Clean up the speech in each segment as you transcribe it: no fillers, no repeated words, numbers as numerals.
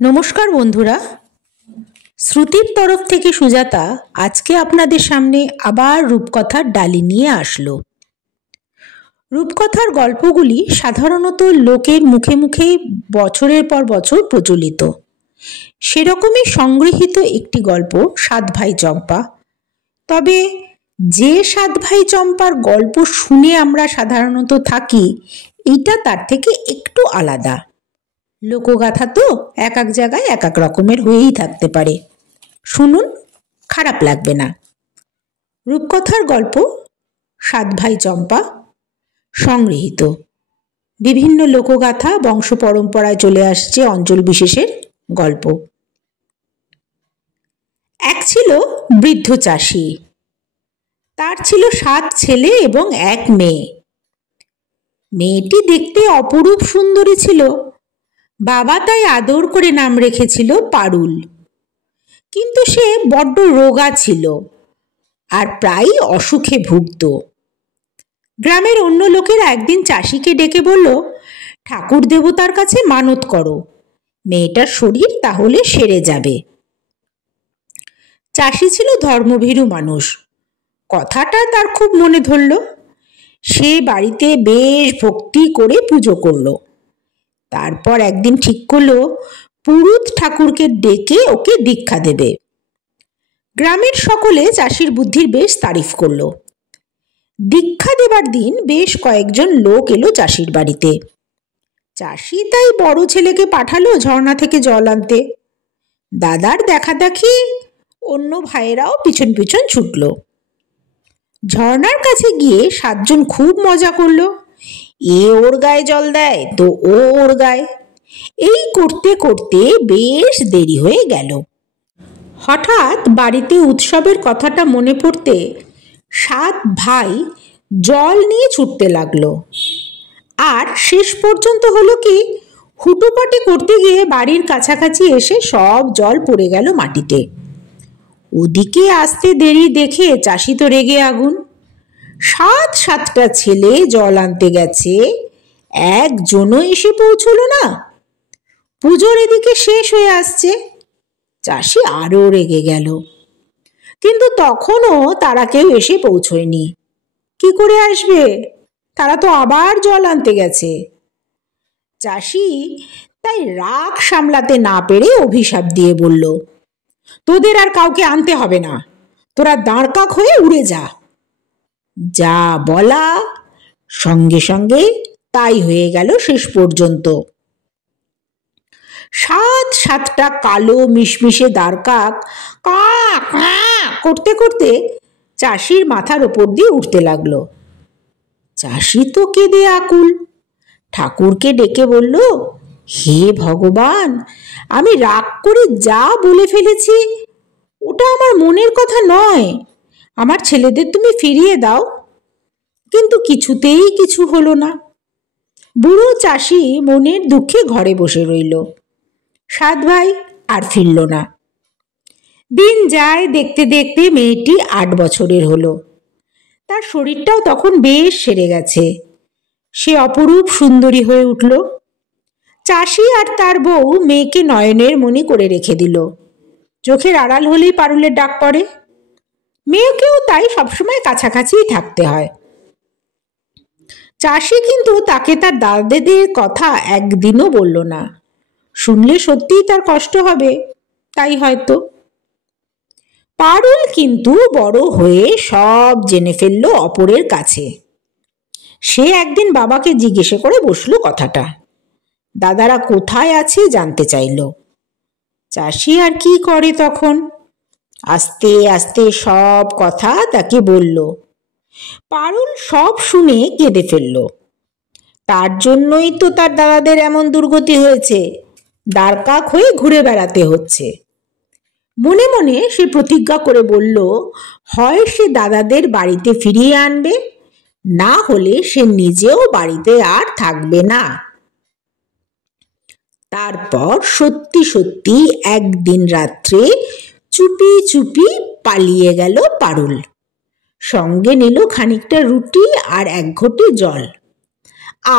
নমস্কার বন্ধুরা, শ্রুতির তরফ থেকে সুজাতা আজকে আপনাদের সামনে আবার রূপকথার ডালি নিয়ে আসলো। রূপকথার গল্পগুলি সাধারণত লোকের মুখে মুখে বছরের পর বছর প্রচলিত। সেরকমই সংগৃহীত একটি গল্প সাত ভাই চম্পা। তবে যে সাত ভাই চম্পার গল্প শুনে আমরা সাধারণত থাকি, এইটা তার থেকে একটু আলাদা। লোকগাথা তো এক এক জায়গায় এক এক রকমের হয়েই থাকতে পারে। শুনুন, খারাপ লাগবে না। রূপকথার গল্প সাত ভাই চম্পা সংগৃহীত। বিভিন্ন লোকগাথা বংশ পরম্পরায় চলে আসছে অঞ্চল বিশেষের গল্প। এক ছিল বৃদ্ধ চাষি। তার ছিল 7 ছেলে এবং 1 মেয়ে। মেয়েটি দেখতে অপরূপ সুন্দরী ছিল। বাবা তাই আদর করে নাম রেখেছিল পারুল। কিন্তু সে বড্ড রোগা ছিল আর প্রায়ই অসুখে ভুগত। গ্রামের অন্য লোকেরা একদিন চাষিকে ডেকে বলল, ঠাকুর দেবতার কাছে মানত করো, মেয়েটার শরীর তাহলে সেরে যাবে। চাষি ছিল ধর্মভীরু মানুষ। কথাটা তার খুব মনে ধরল। সে বাড়িতে বেশ ভক্তি করে পুজো করলো। তারপর একদিন ঠিক করলো পুরুত ঠাকুরকে ডেকে ওকে দীক্ষা দেবে। গ্রামের সকলে চাষির বুদ্ধির বেশ তারিফ করলো। দীক্ষা দেবার দিন বেশ কয়েকজন লোক এলো চাষির বাড়িতে। চাষি তাই বড় ছেলেকে পাঠালো ঝর্ণা থেকে জল আনতে। দাদার দেখা দেখি অন্য ভাইয়েরাও পিছন পিছন ছুটলো। ঝর্ণার কাছে গিয়ে 7 জন খুব মজা করলো। এ ওর গায়ে জল দেয় তো ও ওর গায়ে। এই করতে করতে বেশ দেরি হয়ে গেল। হঠাৎ বাড়িতে উৎসবের কথাটা মনে পড়তে 7 ভাই জল নিয়ে ছুটতে লাগলো। আর শেষ পর্যন্ত হলো কি, হুটোপাটি করতে গিয়ে বাড়ির কাছাকাছি এসে সব জল পড়ে গেল মাটিতে। ওদিকে আসতে দেরি দেখে চাষি তো রেগে আগুন। 7টা ছেলে জল আনতে গেছে, একজনও এসে পৌঁছলো না। পুজোর এদিকে শেষ হয়ে আসছে। চাষি আরো রেগে গেল। কিন্তু তখনও তারা কেউ এসে পৌঁছয়নি। কি করে আসবে? তারা তো আবার জল আনতে গেছে। চাষি তাই রাগ সামলাতে না পেরে অভিশাপ দিয়ে বলল, তোদের আর কাউকে আনতে হবে না, তোরা দাঁড়কাক হয়ে উড়ে যা। যা বলা সঙ্গে সঙ্গে তাই হয়ে গেল। শেষ পর্যন্ত 7টা কালো মিশমিশে দাঁড়কাক কা কা করতে করতে চাষির মাথার ওপর দিয়ে উঠতে লাগলো। চাষি তো কেঁদে আকুল। ঠাকুরকে ডেকে বলল, হে ভগবান, আমি রাগ করে যা বলে ফেলেছি ওটা আমার মনের কথা নয়। আমার ছেলেদের তুমি ফিরিয়ে দাও। কিন্তু কিছুতেই কিছু হলো না। বুড়ো চাষি মনের দুঃখে ঘরে বসে রইল। 7 ভাই আর ফিরল না। দিন যায়, দেখতে দেখতে মেয়েটি 8 বছরের হলো। তার শরীরটাও তখন বেশ সেরে গেছে। সে অপরূপ সুন্দরী হয়ে উঠল। চাষি আর তার বউ মেয়েকে নয়নের মণি করে রেখে দিল। চোখের আড়াল হলেই পারুলের ডাক পড়ে। মেয়েকেও তাই সবসময় কাছাকাছিই থাকতে হয়। চাষি কিন্তু তাকে তার দাদাদের কথা একদিনও বলল না। শুনলে সত্যিই তার কষ্ট হবে, তাই হয়তো। পারুল কিন্তু বড় হয়ে সব জেনে ফেলল অপরের কাছে। সে একদিন বাবাকে জিজ্ঞেস করে বসলো কথাটা। দাদারা কোথায় আছে জানতে চাইল। চাষি আর কি করে তখন, আস্তে আস্তে সব কথা তাকে বলল। পারুল সব শুনে কেঁদে ফেলল। তার জন্যই তো তার দাদাদের এমন দুর্গতি হয়েছে, দাঁড়কাক হয়ে ঘুরে বেড়াতে হচ্ছে। মনে মনে সে প্রতিজ্ঞা করে বলল, হয় সে দাদাদের বাড়িতে ফিরিয়ে আনবে, না হলে সে নিজেও বাড়িতে আর থাকবে না। তারপর সত্যি সত্যি একদিন রাত্রে চুপি চুপি পালিয়ে গেল পারুল। সঙ্গে নিল খানিকটা রুটি আর 1 ঘটি জল,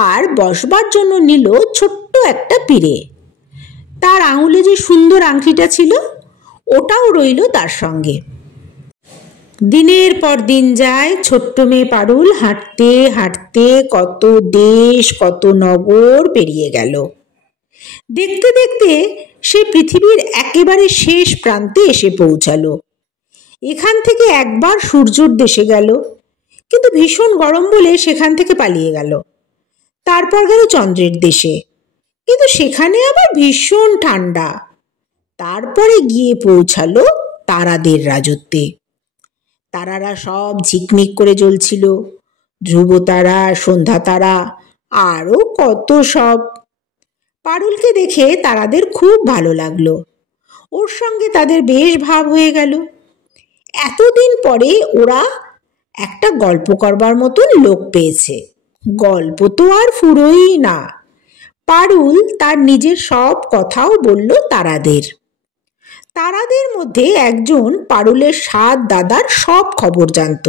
আর বসবার জন্য নিল ছোট্ট একটা পিঁড়ে। তার আঙুলে যে সুন্দর আংটিটা ছিল ওটাও রইল তার সঙ্গে। দিনের পর দিন যায়, ছোট্ট মেয়ে পারুল হাঁটতে হাঁটতে কত দেশ কত নগর পেরিয়ে গেল। দেখতে দেখতে সে পৃথিবীর একেবারে শেষ প্রান্তে এসে পৌঁছালো। এখান থেকে একবার সূর্যের দেশে গেল, কিন্তু ভীষণ গরম বলে সেখান থেকে পালিয়ে গেল। তারপর গেল চন্দ্রের দেশে, কিন্তু সেখানে আবার ভীষণ ঠান্ডা। তারপরে গিয়ে পৌঁছালো তারাদের রাজত্বে। তারারা সব ঝিকমিক করে জ্বলছিল, ধ্রুব তারা, সন্ধ্যা তারা, আরও কত সব। পারুলকে দেখে তারাদের খুব ভালো লাগলো, ওর সঙ্গে তাদের বেশ ভাব হয়ে গেল। এতদিন পরে ওরা একটা গল্প করবার মতন লোক পেয়েছে। গল্প তো আর ফুরোই না। পারুল তার নিজের সব কথাও বলল তারাদের। তারাদের মধ্যে একজন পারুলের 7 দাদার সব খবর জানত।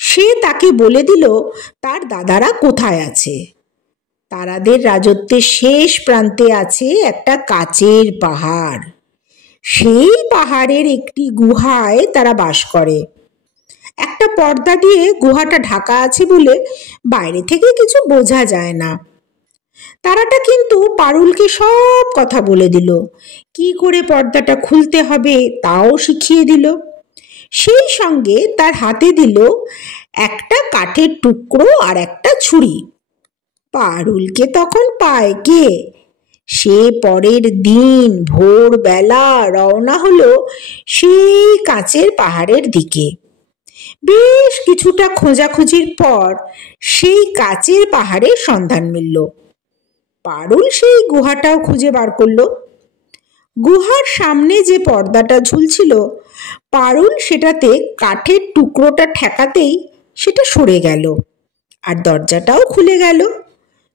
সে তাকে বলে দিল তার দাদারা কোথায় আছে। তারাদের রাজত্বের শেষ প্রান্তে আছে একটা কাচের পাহাড়। সেই পাহাড়ের একটি গুহায় তারা বাস করে। একটা পর্দা দিয়ে গুহাটা ঢাকা আছে বলে বাইরে থেকে কিছু বোঝা যায় না। তারাটা কিন্তু পারুলকে সব কথা বলে দিল, কি করে পর্দাটা খুলতে হবে তাও শিখিয়ে দিল। সেই সঙ্গে তার হাতে দিল একটা কাঠের টুকরো আর একটা ছুরি। পারুলকে তখন পায় কে? সে পরের দিন ভোরবেলা রওনা হলো সেই কাচের পাহাড়ের দিকে। বেশ কিছুটা খোঁজাখুঁজির পর সেই কাচের পাহাড়ের সন্ধান মিলল। পারুল সেই গুহাটাও খুঁজে বার করলো। গুহার সামনে যে পর্দাটা ঝুলছিল, পারুল সেটাতে কাঠের টুকরোটা ঠেকাতেই সেটা সরে গেল, আর দরজাটাও খুলে গেল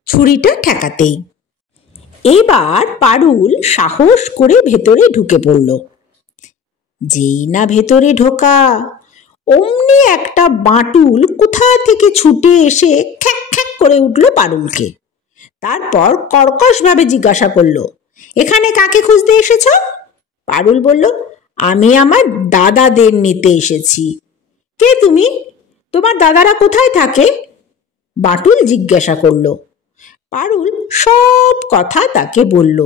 ছুরিটা ঠেকাতেই। এবার পারুল সাহস করে ভেতরে ঢুকে পড়ল। যেই না ভেতরে ঢোকা, অমনি একটা বাঁটুল কোথা থেকে ছুটে এসে খ্যাক খ্যাক করে উঠল পারুলকে। তারপর কর্কশভাবে জিজ্ঞাসা করলো, এখানে কাকে খুঁজতে এসেছ? পারুল বলল, আমি আমার দাদাদের নিতে এসেছি। কে তুমি? তোমার দাদারা কোথায় থাকে? বাঁটুল জিজ্ঞাসা করলো। পারুল সব কথা তাকে বলল।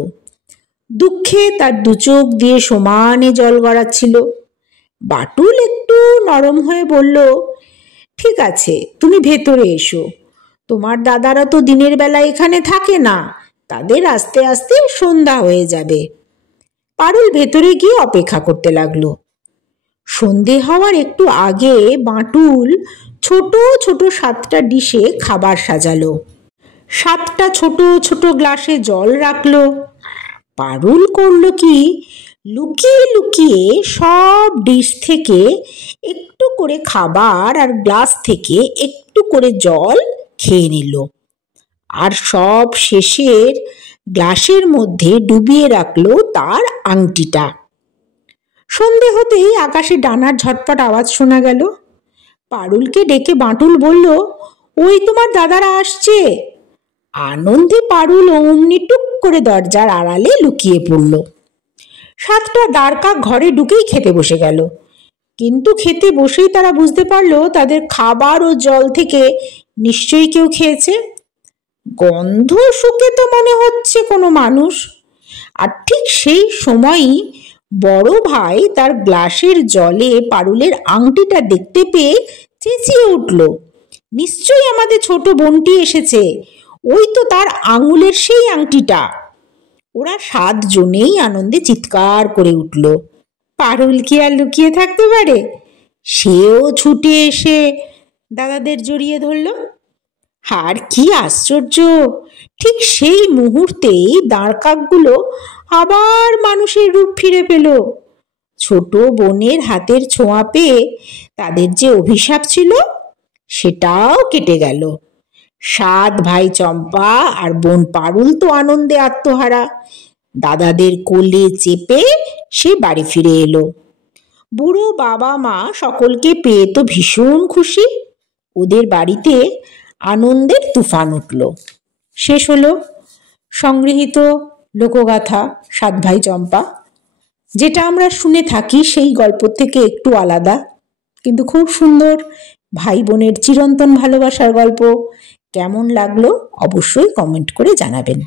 দুঃখে তার 2 চোখ দিয়ে সমানে জল গড়াচ্ছিল। বাঁটুল একটু নরম হয়ে বলল, ঠিক আছে, তুমি ভেতরে এসো। তোমার দাদারা তো দিনের বেলা এখানে থাকে না, তাদের আস্তে আস্তে সন্ধ্যা হয়ে যাবে। পারুল ভেতরে গিয়ে অপেক্ষা করতে লাগলো। সন্ধে হওয়ার একটু আগে বাঁটুল ছোট ছোট 7টা ডিশে খাবার সাজালো, 7টা ছোট ছোট গ্লাসে জল রাখলো। পারুল করলো কি, লুকিয়ে লুকিয়ে সব ডিশ থেকে একটু করে খাবার আর গ্লাস থেকে একটু করে জল খেয়ে নিল, আর সব শেষের গ্লাসের মধ্যে ডুবিয়ে রাখলো তার আংটিটা। সন্ধে হতেই আকাশে ডানার ঝটপট আওয়াজ শোনা গেল। পারুলকে ডেকে বাঁটুল বলল, ওই তোমার দাদারা আসছে। আনন্দে পারুল অমনি টুক করে দরজার আড়ালে লুকিয়ে পড়ল। 7টা দ্বারকা ঘরে ঢুকেই খেতে বসে গেল। কিন্তু খেতে বসেই তারা বুঝতে পারল তাদের খাবার ও জল থেকে নিশ্চয়ই কেউ খেয়েছে। গন্ধ শুকে তো মনে হচ্ছে কোনো মানুষ। আর ঠিক সেই সময়ই বড় ভাই তার গ্লাসের জলে পারুলের আংটিটা দেখতে পেয়ে চেঁচিয়ে উঠল, নিশ্চয়ই আমাদের ছোট বোনটি এসেছে, ওই তো তার আঙুলের সেই আংটিটা। ওরা 7 জনেই আনন্দে চিৎকার করে উঠল। পারুল কি আর লুকিয়ে থাকতে পারে? সেও ছুটে এসে দাদাদের জড়িয়ে ধরল। আর কি আশ্চর্য, ঠিক সেই মুহূর্তেই দাঁড়কাকগুলো আবার মানুষের রূপ ফিরে পেল। ছোট বোনের হাতের ছোঁয়া পেয়ে তাদের যে অভিশাপ ছিল সেটাও কেটে গেল। 7 ভাই চম্পা আর বোন পারুল তো আনন্দে আত্মহারা। দাদাদের কোলে চেপে সে বাড়ি ফিরে এলো। বুড়ো বাবা মা সকলকে পেয়ে তো ভীষণ খুশি। ওদের বাড়িতে আনন্দের তুফান উঠল। শেষ হলো। সংগৃহীত লোকগাথা সাত ভাই চম্পা, যেটা আমরা শুনে থাকি সেই গল্প থেকে একটু আলাদা, কিন্তু খুব সুন্দর ভাই বোনের চিরন্তন ভালোবাসার গল্প। কেমন লাগলো অবশ্যই কমেন্ট করে জানাবেন।